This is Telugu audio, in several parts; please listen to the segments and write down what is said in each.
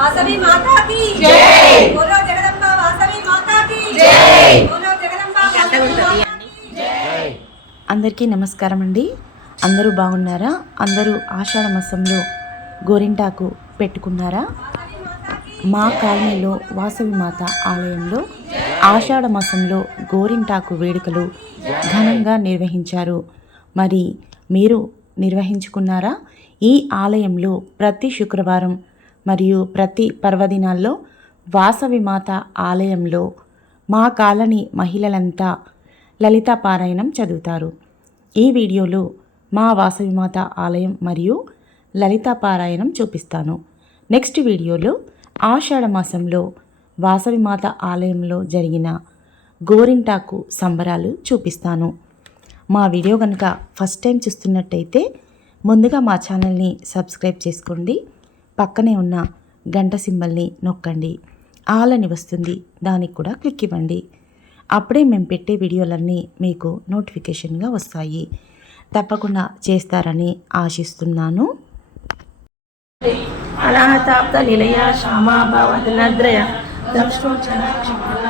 వాసవి మాతాకి. జై. బోలో జగదంబ వాసవి మాతాకి. జై. బోలో జగదంబ వాసవి అందరికీ నమస్కారం అండి. అందరూ బాగున్నారా? అందరూ ఆషాఢ మాసంలో గోరింటాకు పెట్టుకున్నారా? మా కాలనీలో వాసవి మాత ఆలయంలో ఆషాఢ మాసంలో గోరింటాకు వేడుకలు ఘనంగా నిర్వహించారు. మరి మీరు నిర్వహించుకున్నారా? ఈ ఆలయంలో ప్రతి శుక్రవారం మరియు ప్రతి పర్వదినాల్లో వాసవి మాత ఆలయంలో మా కాలనీ మహిళలంతా లలితా పారాయణం చదువుతారు. ఈ వీడియోలో మా వాసవిమాత ఆలయం మరియు లలితా పారాయణం చూపిస్తాను. నెక్స్ట్ వీడియోలో ఆషాఢ మాసంలో వాసవిమాత ఆలయంలో జరిగిన గోరింటాకు సంబరాలు చూపిస్తాను. మా వీడియో కనుక ఫస్ట్ టైం చూస్తున్నట్టయితే ముందుగా మా ఛానల్ని సబ్స్క్రైబ్ చేసుకోండి. పక్కనే ఉన్న గంట సింబల్ని నొక్కండి. ఆల్ అని వస్తుంది. దానికి కూడా క్లిక్ ఇవ్వండి. అప్పుడే మేము పెట్టే వీడియోలన్నీ మీకు నోటిఫికేషన్గా వస్తాయి. తప్పకుండా చేస్తారని ఆశిస్తున్నాను. అనాథాప్త నిలయ శ్యామా భవద్రయ సర్వోగణ ప్రీత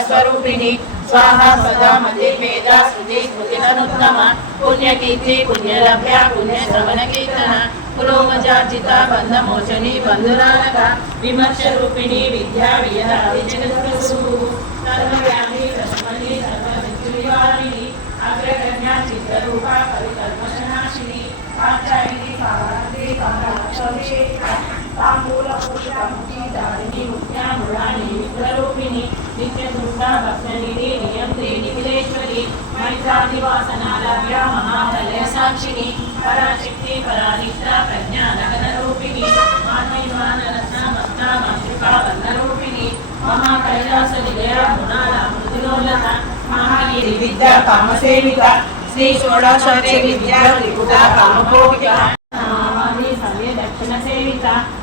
स्वरूपिणी स्वाहा सदा मते श्रुति स्मृतिरनुत्तमा पुण्यकीर्ति, पुण्यलभ्या, पुण्यश्रवणकीर्तना। पुलोमजार्जिता बन्धमोचनी बन्धुरानका विमर्शरूपिणी, विद्या, विहरा विजनसु सर्वव्या కామాక్షి తాంబూల పుష్పముఖి దారిణి నిత్య దుర్గా భక్తనిధి నియంత్రి నిఖిలేశ్వరి మైత్రాదివాసనాలభ్య పరాశక్తి రూపిణి మత్త వర్ణరూపిణి మహాకైలాస గుణాల మృదులోలత మహాగిరి విద్యా కామసేవిత శ్రీ షోడాచార్య విద్యా త్రిపుట కామభోగిక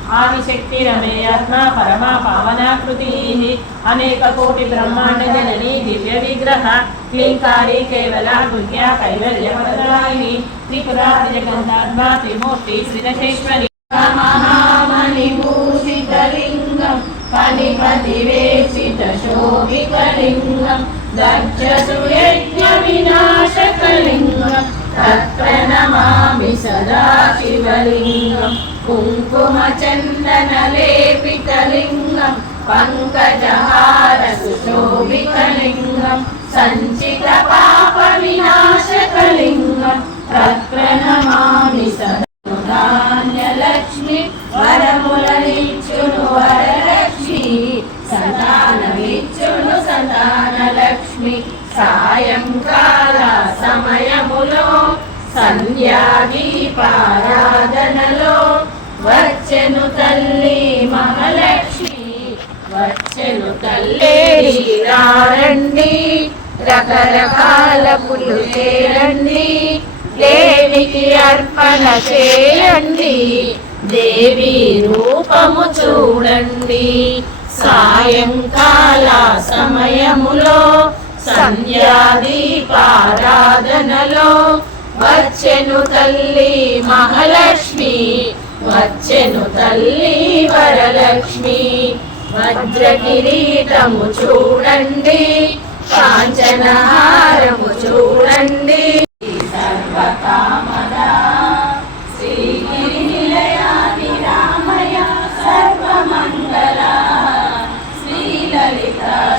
సేవిత ఆదిశక్తి రమేయాత్మ పరమా పావనాకృతి అనేక కోటి బ్రహ్మాండ జనని దివ్య విగ్రహ క్లీంకారి కేవల గుహ్య కైవల్య వరదాయిని త్రిపురా జగన్నాత్మ త్రిమూర్తి శ్రీదశేశ్వరి మహామణిభూషితలింగం పనిపతివేషిత శోభికలింగం దక్ష సుయజ్ఞ వినాశకలింగం తత్ర నమామి సదా శివలింగం కుంకుమ చందన లేపిత లింగం పంకజహార సుశోభిత లింగం సంచిత పాప వినాశకలింగం తత్ప్రణమామి సదా ధాన్యలక్ష్మి వరములనిచ్చును వరలక్ష్మి సంతానమిచ్చును సంతానలక్ష్మి సాయంకాల సమయములో సంధ్యాదీపారాధనలో వచ్చెను తల్లి మహాలక్ష్మి వచ్చెను తల్లి రండి రకరకాల పులు చేరండి దేవికి అర్పణ చేయండి దేవి రూపము చూడండి. సాయంకాల సమయములో సంధ్యాదీపారాధనలో వచ్చెను తల్లి మహాలక్ష్మి వచ్చెను తల్లి వరలక్ష్మి. వజ్ర కిరీటము చూడండి కాంచనహారము చూడండి.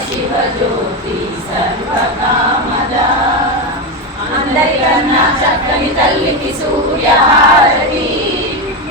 శివజ్యోతి సర్వకామదా అందరికన్నా చక్కని తల్లికి సూర్యహారతి.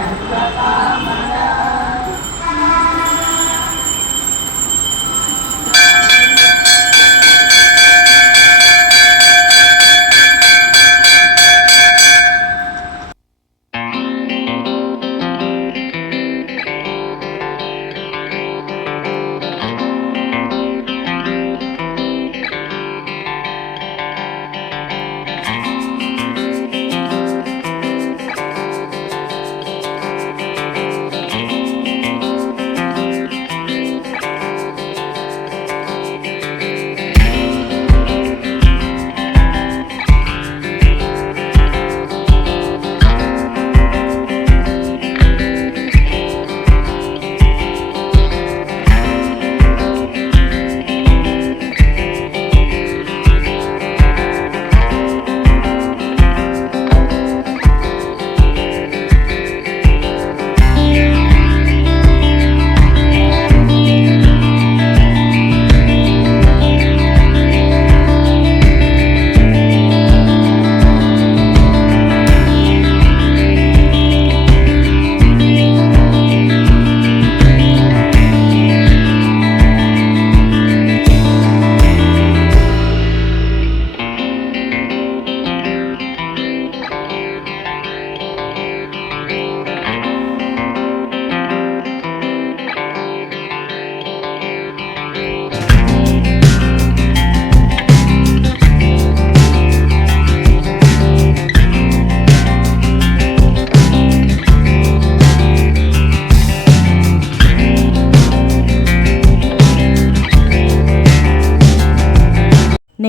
సర్వకామదా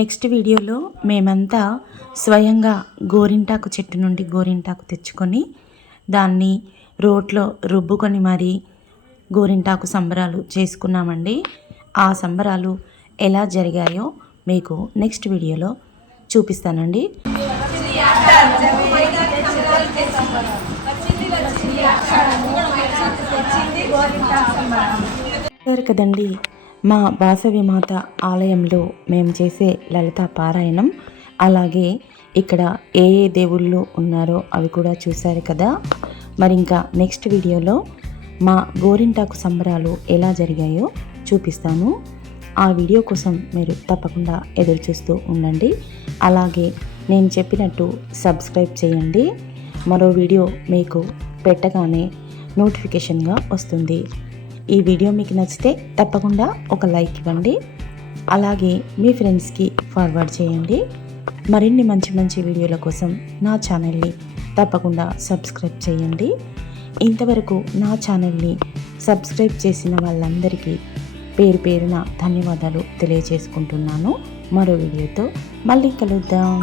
నెక్స్ట్ వీడియోలో మేమంతా స్వయంగా గోరింటాకు చెట్టు నుండి గోరింటాకు తెచ్చుకొని దాన్ని రోట్లో రుబ్బుకొని మరీ గోరింటాకు సంబరాలు చేసుకున్నామండి ఆ సంబరాలు ఎలా జరిగాయో మీకు నెక్స్ట్ వీడియోలో చూపిస్తానండి కదండి మా వాసవిమాత ఆలయంలో మేము చేసే లలిత పారాయణం. అలాగే ఇక్కడ ఏ ఏ దేవుళ్ళు ఉన్నారో అవి కూడా చూశారు కదా. మరి ఇంకా నెక్స్ట్ వీడియోలో మా గోరింటాకు సంబరాలు ఎలా జరిగాయో చూపిస్తాను. ఆ వీడియో కోసం మీరు తప్పకుండా ఎదురు చూస్తూ ఉండండి. అలాగే నేను చెప్పినట్టు సబ్స్క్రైబ్ చేయండి. మరో వీడియో మీకు పెట్టగానే నోటిఫికేషన్గా వస్తుంది. ఈ వీడియో మీకు నచ్చితే తప్పకుండా ఒక లైక్ ఇవ్వండి. అలాగే మీ ఫ్రెండ్స్కి ఫార్వర్డ్ చేయండి. మరిన్ని మంచి మంచి వీడియోల కోసం నా ఛానల్ని తప్పకుండా సబ్స్క్రైబ్ చేయండి. ఇంతవరకు నా ఛానల్ని సబ్స్క్రైబ్ చేసిన వాళ్ళందరికీ పేరు పేరున ధన్యవాదాలు తెలియజేసుకుంటున్నాను. మరో వీడియోతో మళ్ళీ కలుద్దాం.